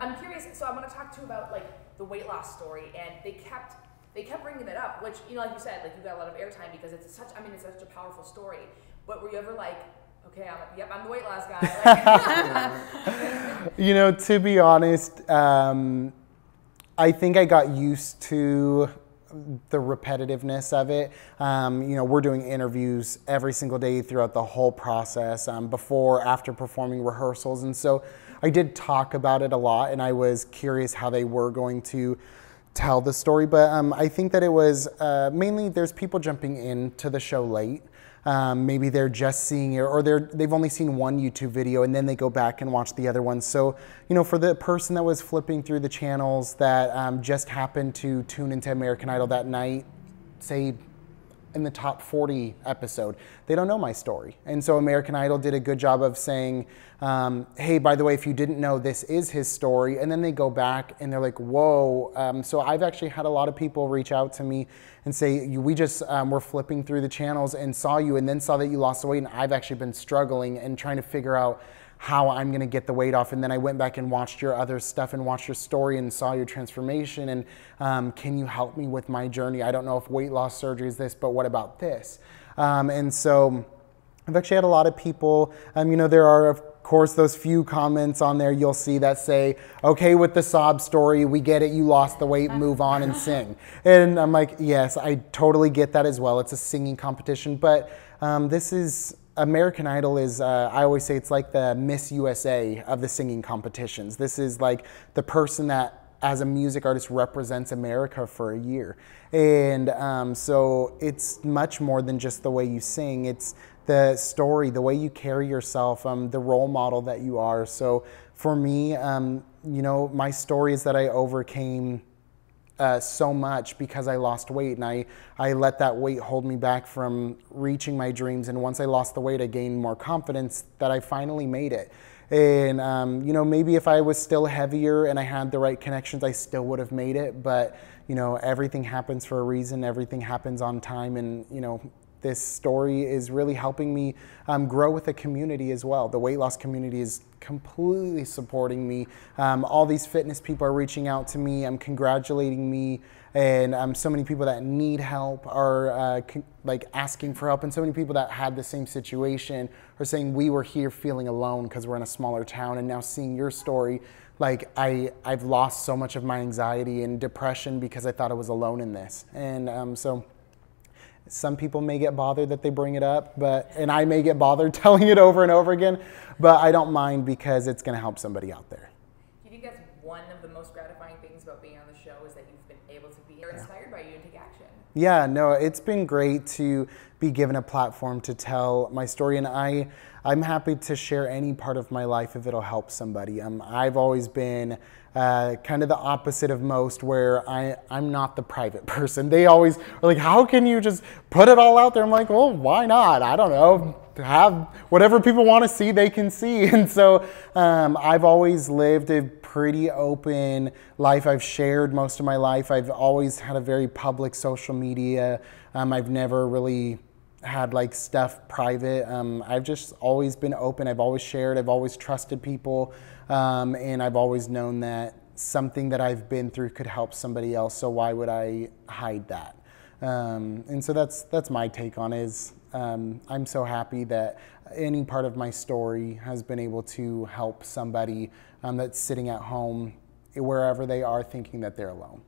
I'm curious, so I want to talk to you about like the weight loss story, and they kept bringing it up, which, you know, like you said, like you got a lot of airtime because it's such a powerful story. But were you ever like, okay, I'm the weight loss guy? Like, you know, to be honest, I think I got used to the repetitiveness of it. You know, we're doing interviews every single day throughout the whole process, before, after performing rehearsals. And so I did talk about it a lot, and I was curious how they were going to tell the story. But I think that it was mainly there's people jumping into the show late. Maybe they're just seeing it, or they've only seen one YouTube video and then they go back and watch the other ones. So, you know, for the person that was flipping through the channels that just happened to tune into American Idol that night, say in the top 40 episode, they don't know my story. And so American Idol did a good job of saying, hey, by the way, if you didn't know, this is his story. And then they go back and they're like, whoa. So I've actually had a lot of people reach out to me and say, we just were flipping through the channels and saw you, and then saw that you lost the weight, and I've actually been struggling and trying to figure out how I'm gonna get the weight off. And then I went back and watched your other stuff and watched your story and saw your transformation, and can you help me with my journey? I don't know if weight loss surgery is this, but what about this? And so I've actually had a lot of people, you know, there are, of course, those few comments on there you'll see that say, okay, with the sob story, we get it, you lost the weight, move on and sing. And I'm like, yes, I totally get that as well. It's a singing competition, but this is, American Idol is, I always say it's like the Miss USA of the singing competitions. This is like the person that, as a music artist, represents America for a year. And so it's much more than just the way you sing. It's the story, the way you carry yourself, the role model that you are. So for me, you know, my story is that I overcame so much because I lost weight, and I let that weight hold me back from reaching my dreams. And once I lost the weight, I gained more confidence that I finally made it. And, you know, maybe if I was still heavier and I had the right connections, I still would have made it. But, you know, everything happens for a reason. Everything happens on time. And, you know, this story is really helping me grow with the community as well. The weight loss community is completely supporting me. All these fitness people are reaching out to me, congratulating me, and so many people that need help are like asking for help, and so many people that had the same situation are saying we were here feeling alone because we're in a smaller town, and now seeing your story, like I've lost so much of my anxiety and depression because I thought I was alone in this. And so some people may get bothered that they bring it up, and I may get bothered telling it over and over again, but I don't mind because it's going to help somebody out there. Do you think that's one of the most gratifying things about being on the show, is that you've been able to be inspired by you and take action? Yeah, no, it's been great to be given a platform to tell my story, and I'm happy to share any part of my life if it'll help somebody. I've always been kind of the opposite of most, where I'm not the private person. They always are like, how can you just put it all out there? I'm like, well, why not? I don't know. Have whatever people want to see, they can see. And so I've always lived a pretty open life. I've shared most of my life. I've always had a very public social media. I've never really had like stuff private. I've just always been open. I've always shared. I've always trusted people. And I've always known that something that I've been through could help somebody else. So why would I hide that? And so that's my take on it. Is I'm so happy that any part of my story has been able to help somebody that's sitting at home, wherever they are, thinking that they're alone.